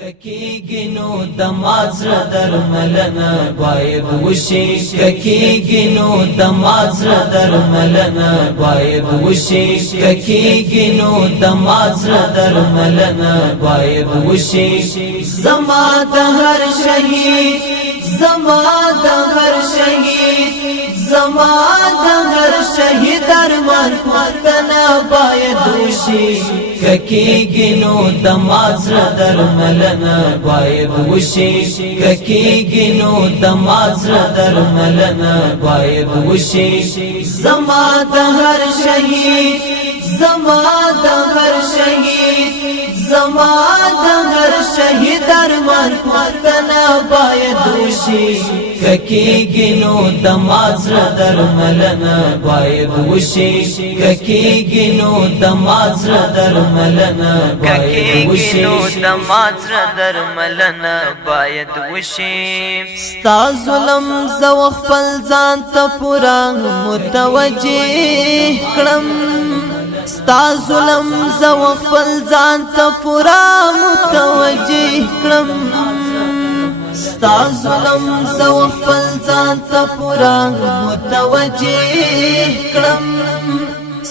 ککیږي نو د مازر درملنه باید وشي ککیږي نو د مازر درملنه باید وشي ککیږي نو د مازر درملنه باید وشي زما د هر شهید زما د هر شهید زما د هر شهید ارمان پاتنه باید وشي ککیږي نو د مازر درملنه باید وشي ککیږي نو د مازر درملنه باید وشي زما د هر شهید زما د هر شهید زما د هر شهید ارمان پاتنه باید وشي ککیږي نو د مازر درملنه باید وشي ککیږي نو د مازر درملنه باید وشي د مازر درملنه باید وشي ستا ظلم زو خپل ځان ته پورا متوجه کړم ستا ظلم زو خپل ځان ته پورا متوجه کړم ستا ظلم زو خپل ځان ته پورا متوجه کړم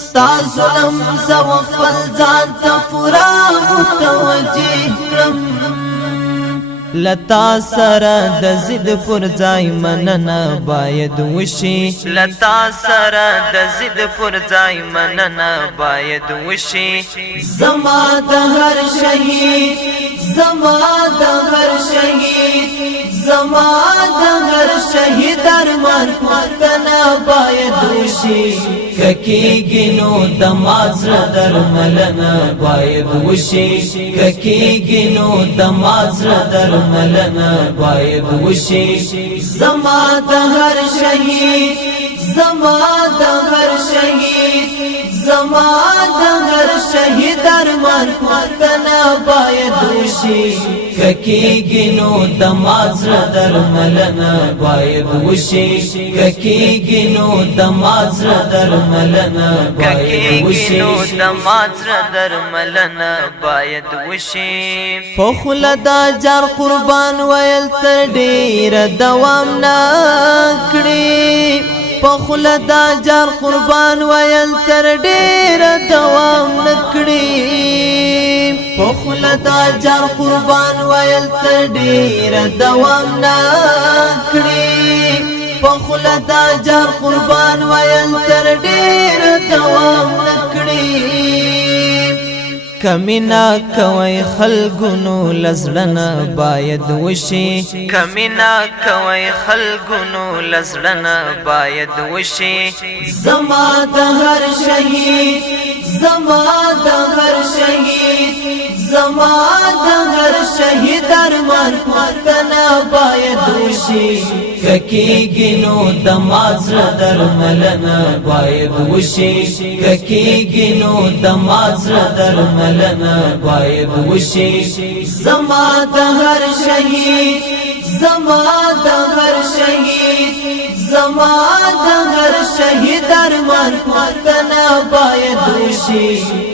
ستا ظلم زو خپل ځان ته پورا متوجه کړم لتا سره د زید پر ځای مننه باید وشي لتا سره د زید پر ځای مننه باید وشي زما د هر شهید زما د هر شهید زما د هر شهید ارمان پاتنه باید وشي ککیږي نو د مازر درملنه باید وشي ککیږي نو د مازر درملنه باید وشي زما د هر شهید زما د هر شهید زما د هر شهید ارمان پاتنه باید وشي ککیږي نو د مازر درملنه باید وشي ککیږي نو د مازر درملنه باید وشي د مازر درملنه باید وشي په خلدا جار قربان ویل تر ډیر دوام نه کړی په خلدا جار قربان ویل تر ډیر دوام نه کړی په خلدا جار قربان ویل تر ډیر دوام نه کړی په خلدا جار قربان ویل تر ډیر دوام نه کړی کمینا کوي خلګونو لزړنه باید وشي کمینا کوي خلګونو لزړنه باید وشي زما د هر شهید زما د هر شهید زما د هر شهید ارمان پاتنه باید وشي ککیږي نو د مازر درملنه باید وشي ککیږي نو د مازر درملنه باید وشي زما د هر شهید زما د هر شهید زما د هر شهید ارمان پاتنه باید وشي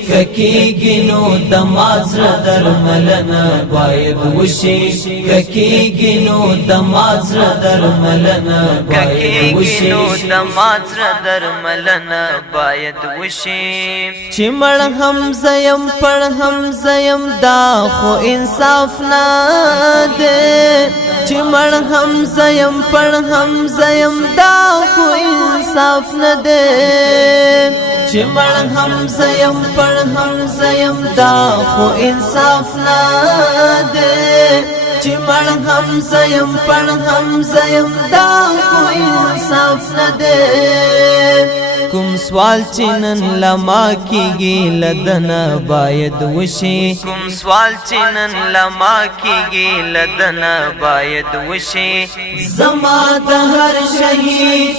ککیږي نو د مازر درملنه باید وشي ککیږي نو د مازر درملنه باید وشي د مازر درملنه باید وشي چې مړ هم زیم پړ هم زیم دا خو انصاف نه ده چې مړ هم زیم پړ هم زیم دا خو انصاف نه ده چې مړ هم زیم پړ هم زیم دا خو انصاف نه ده چې مړ هم زیم پړ هم زیم دا خو انصاف نه ده کوم سوال چنن لما کیږي لدنا باید وشي کوم سوال چنن لما کیږي لدنا باید وشي زما د هر شهید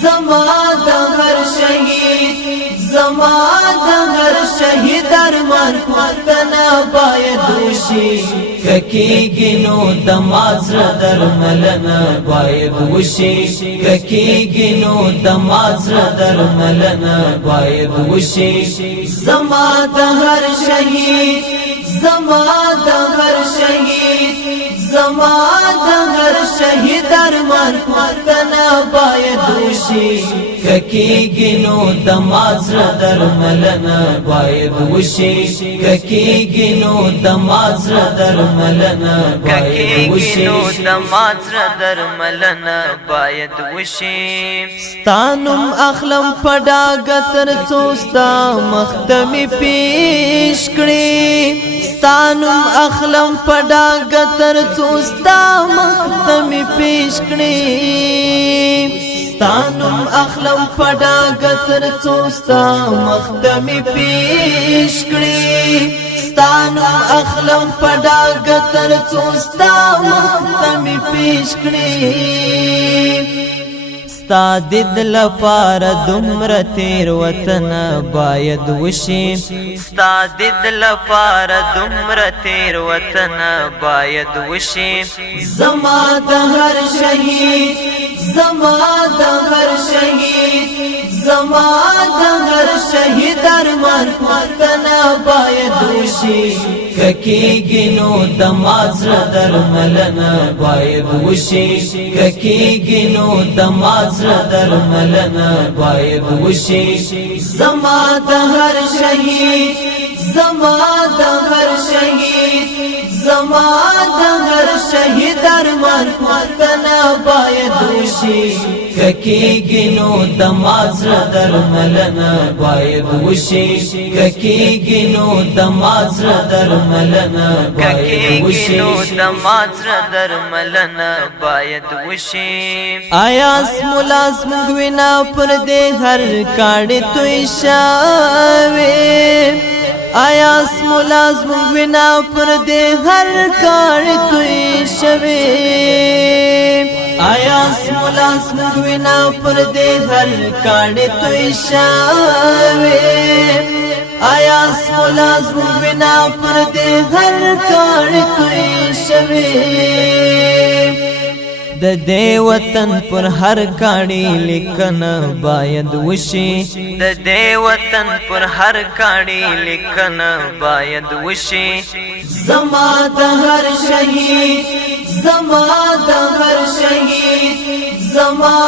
زما د هر شهید زما د هر شهید ارمان پاتنه باید وشي ککیږي نو د مازر درملنه باید وشي ککیږي نو د مازر درملنه باید وشي زما د هر شهید زما د هر شهید زما د هر شهید ارمان پختنا باید وشي ککیږي نو د مازر درملنه باید وشي ککیږي نو د مازر درملنه باید وشي باید وشي ستانم اخلم پډاګه تر څو ستا مختمي پیش کړي ستانم اخلم پډاګه تر څو ستا مختمي پیش کړي ستانم اخلم پډاګه تر څو ستا مختمي پیش کړي ستانم اخلم پډاګه تر څو ستا مختمي پیش کړي ستا دد لپاره دومره تیر وطن باید وشي ستا دد لپاره دومره تیر وطن باید وشي زما د هر شهید زما د هر شهید زما د هر شهید ارمان پختنا باید وشي ککیږي نو د مازر درملنه باید وشي ککیږي نو د مازر درملنه باید وشي زما د هر شهید زما د هر شهید زما د هر شهید ارمان پختنا باید وشي ککیږي نو د مازر درملنه باید وشي ککیږي نو د مازر درملنه باید وشي باید وشي آیا اسملاز مګوینا پر دې هر کاڼې توی شاوې آیا اسملاز مګوینا پر دې هر کاڼې توی شوې آیا اسملاز مګوینا پر دې هر کاڼې توی شاوې آیا اسملاز مګوینا پر دې هر کاڼې توی شوې د دې وطن پر هر کاڼي لیکنه باید وشي د دې وطن پر هر کاڼي لیکنه باید وشي زما د هر شهید زما د هر شهید زما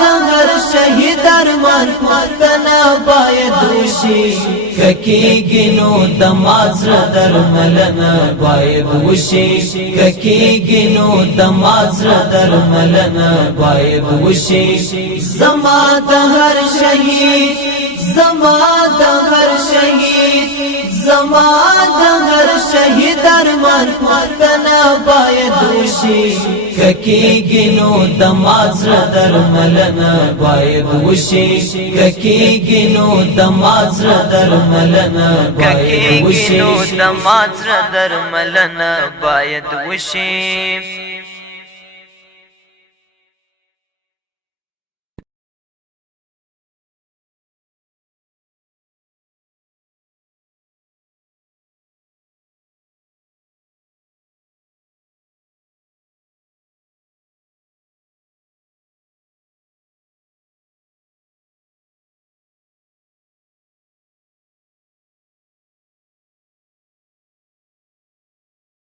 د هر شهید ارمان پختنا باید وشي ککیږي نو د مازر درملنه باید وشي ککیږي نو د مازر درملنه باید وشي زما د هر شهید زما د هر شهید زما د هر شهید ارمان پختنا باید وشي ککیږي نو د مازر درملنه باید وشي ککیږي نو د مازر درملنه باید وشي باید وشي